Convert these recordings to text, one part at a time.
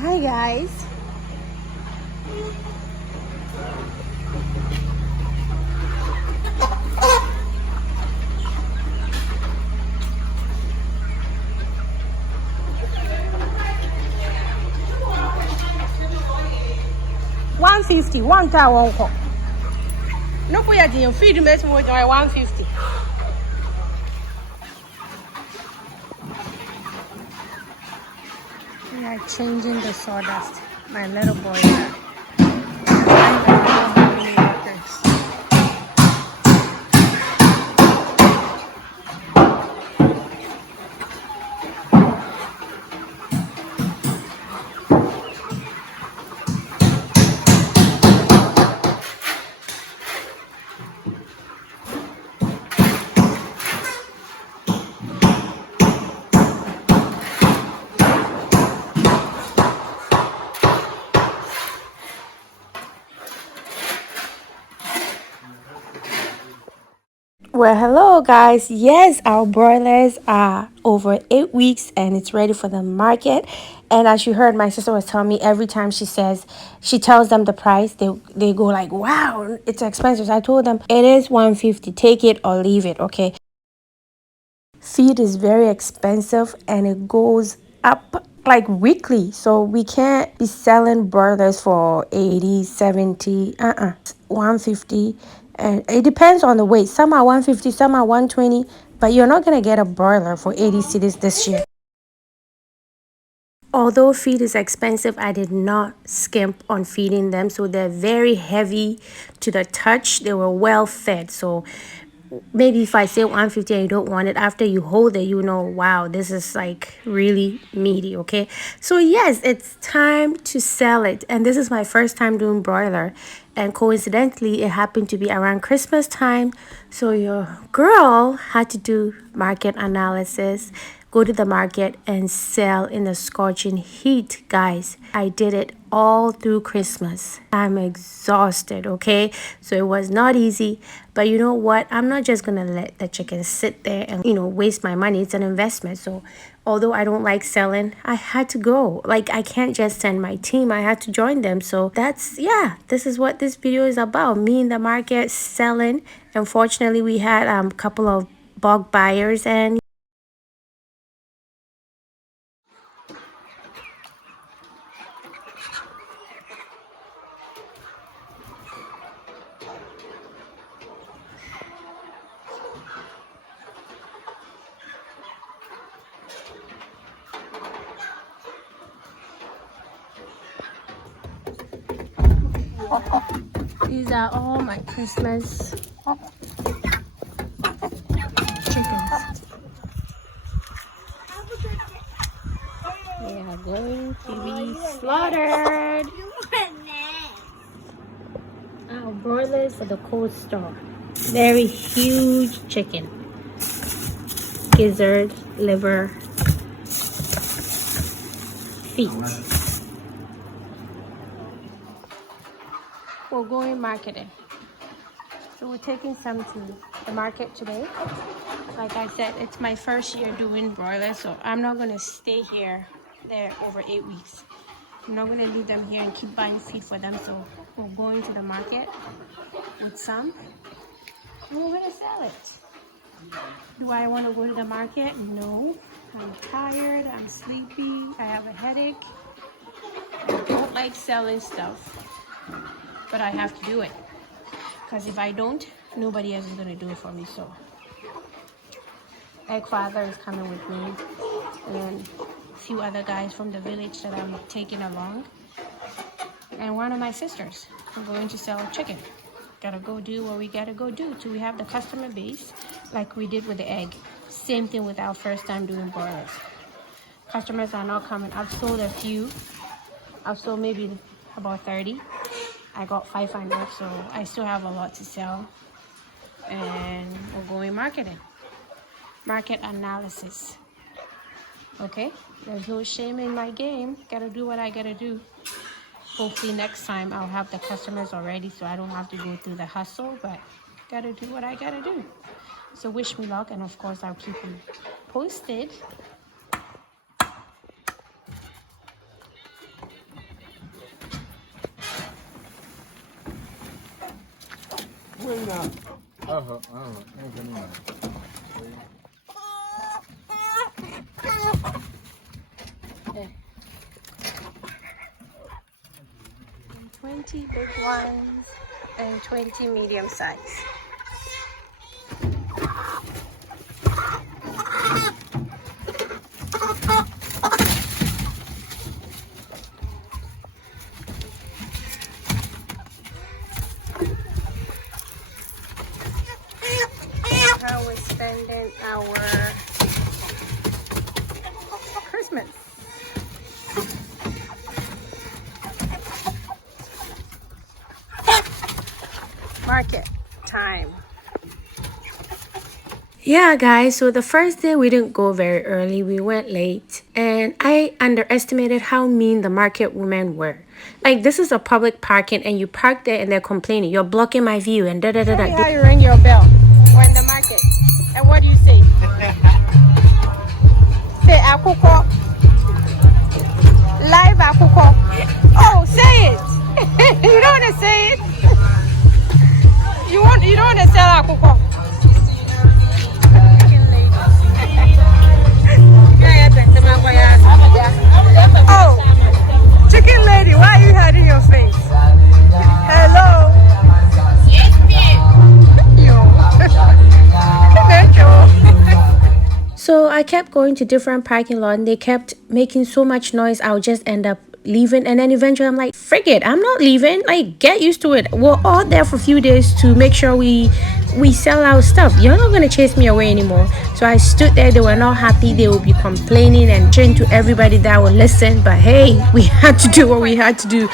Hi guys. $150, one car, one call. No, for your feed mess more than $150. We are changing the sawdust. My little boy. Well, hello guys. Yes, our broilers are over 8 weeks and it's ready for the market. And as you heard, my sister was telling me every time she tells them the price, they go like, wow, it's expensive. So I told them it is $150. Take it or leave it, okay? Feed is very expensive and it goes up like weekly, so we can't be selling broilers for 80, 70, 150. And it depends on the weight. Some are 150, some are 120, but you're not gonna get a broiler for 80 cedis this year. Although feed is expensive, I did not skimp on feeding them, so they're very heavy to the touch. They were well fed, so maybe if I say 150 and you don't want it, after you hold it, you know, wow, this is like really meaty. Okay, so yes, it's time to sell it, and this is my first time doing broiler, and coincidentally it happened to be around Christmas time, so your girl had to do market analysis, go to the market and sell in the scorching heat. Guys, I did it all through Christmas. I'm exhausted, okay? So it was not easy, but you know what? I'm not just gonna let the chicken sit there and, you know, waste my money. It's an investment. So although I don't like selling, I had to go. Like, I can't just send my team, I had to join them. So that's, yeah, this is what this video is about. Me in the market selling. Unfortunately, we had a couple of bulk buyers, and these are all my Christmas chickens. They are going to be slaughtered. Our broilers for the cold store. Very huge chicken. Gizzard, liver, feet. We're going marketing. So we're taking some to the market today. Like I said, it's my first year doing broilers, so I'm not gonna stay there over 8 weeks. I'm not gonna leave them here and keep buying feed for them. So we're going to the market with some, and we're gonna sell it. Do I want to go to the market? No. I'm tired, I'm sleepy, I have a headache. I don't like selling stuff, but I have to do it. Because if I don't, nobody else is going to do it for me. So Egg Father is coming with me, and a few other guys from the village that I'm taking along, and one of my sisters. I'm going to sell chicken. Gotta go do what we gotta go do till we have the customer base, like we did with the egg. Same thing with our first time doing broilers. Customers are not coming. I've sold a few. I've sold maybe about 30. I got 500, so I still have a lot to sell. And we're going marketing. Market analysis. Okay? There's no shame in my game. Gotta do what I gotta do. Hopefully next time I'll have the customers already so I don't have to go through the hustle, but gotta do what I gotta do. So wish me luck, and of course I'll keep you posted. 20 big ones and 20 medium size. How we're spending our Christmas. Market time. Yeah, guys, so the first day we didn't go very early, we went late, and I underestimated how mean the market women were. Like, this is a public parking and you park there and they're complaining, you're blocking my view and da da da da. Tell me how you ring your bell when the market, and what do you say? Say akuko, live akuko. Oh, say it. You don't want to say it. You don't want to sell akuko. Oh, chicken lady, why are you hiding your face? Hello. Yes, So I kept going to different parking lots and they kept making so much noise, I'll just end up leaving. And then eventually I'm like, frick it, I'm not leaving. Like, get used to it. We're all there for a few days to make sure we sell our stuff. You're not going to chase me away anymore. So I stood there. They were not happy. They would be complaining and saying to everybody that would listen. But hey, we had to do what we had to do.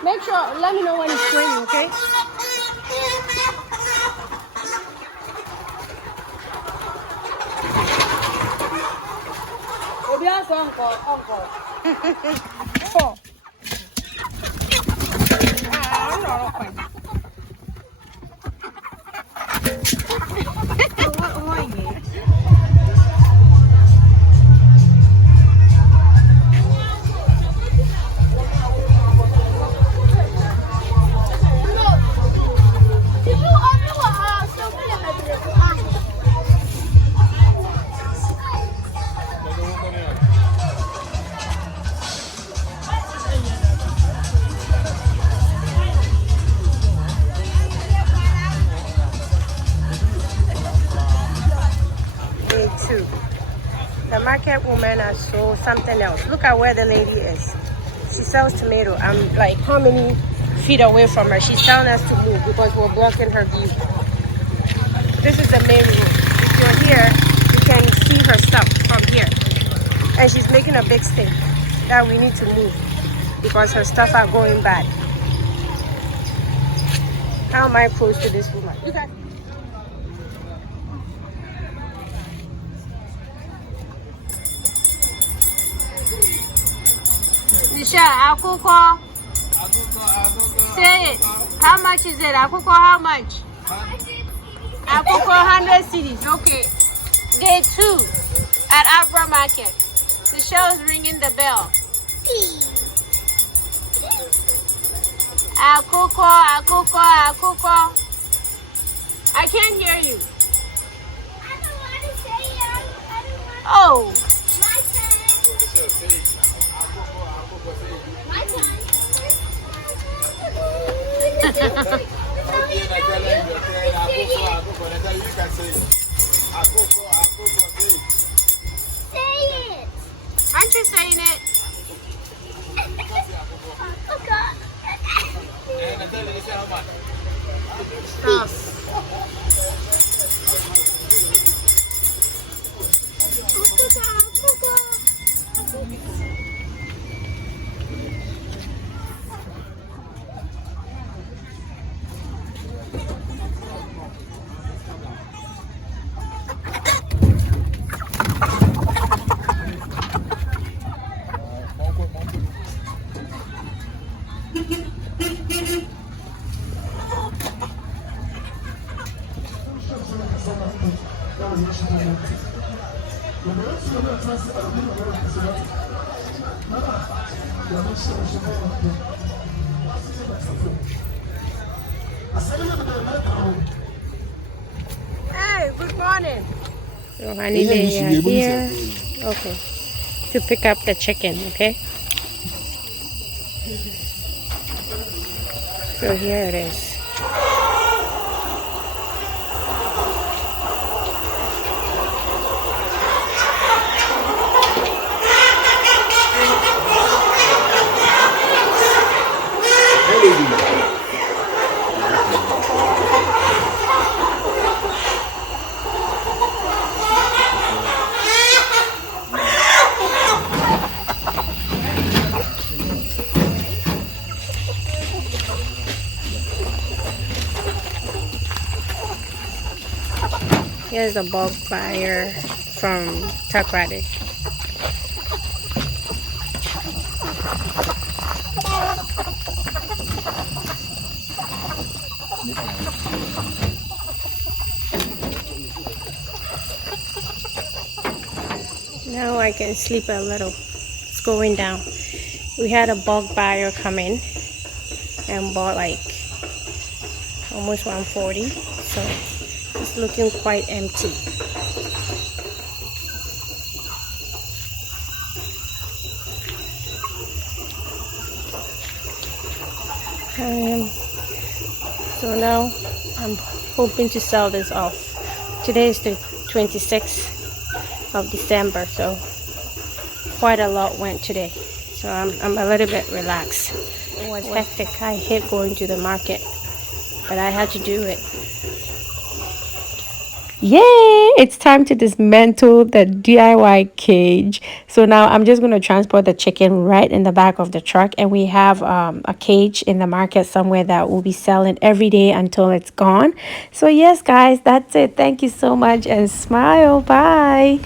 Make sure, let me know when it's raining, okay? The market women are so something else. Look at where the lady is. She sells tomato. I'm like, how many feet away from her? She's telling us to move because we're blocking her view. This is the main room. If you're here, you can see her stuff from here. And she's making a big stink that we need to move because her stuff are going bad. How am I close to this woman? Look at Michelle, akuko. Say it. How much is it? Akuko, how much? Akuko, 100 cedis. Okay. Day 2 at Abra Market. Michelle's ringing the bell. Akuko, akuko, akuko. I can't hear you. I don't want to say it. I don't want to. Oh. My turn. Say it. Aren't you saying it? Oh God. Stop. Hey, good morning. So honey, they are here. Okay. To pick up the chicken, okay? So here it is. Here's a bulk buyer from Takrady. Now I can sleep a little. It's going down. We had a bulk buyer come in and bought like almost 140. So it's looking quite empty. So now I'm hoping to sell this off. Today is the 26th of December, so quite a lot went today. So I'm a little bit relaxed. It was hectic. I hate going to the market, but I had to do it. Yay! It's time to dismantle the DIY cage. So now I'm just going to transport the chicken right in the back of the truck, and we have a cage in the market somewhere that we'll be selling every day until it's gone. So yes, guys, that's it. Thank you so much, and smile. Bye.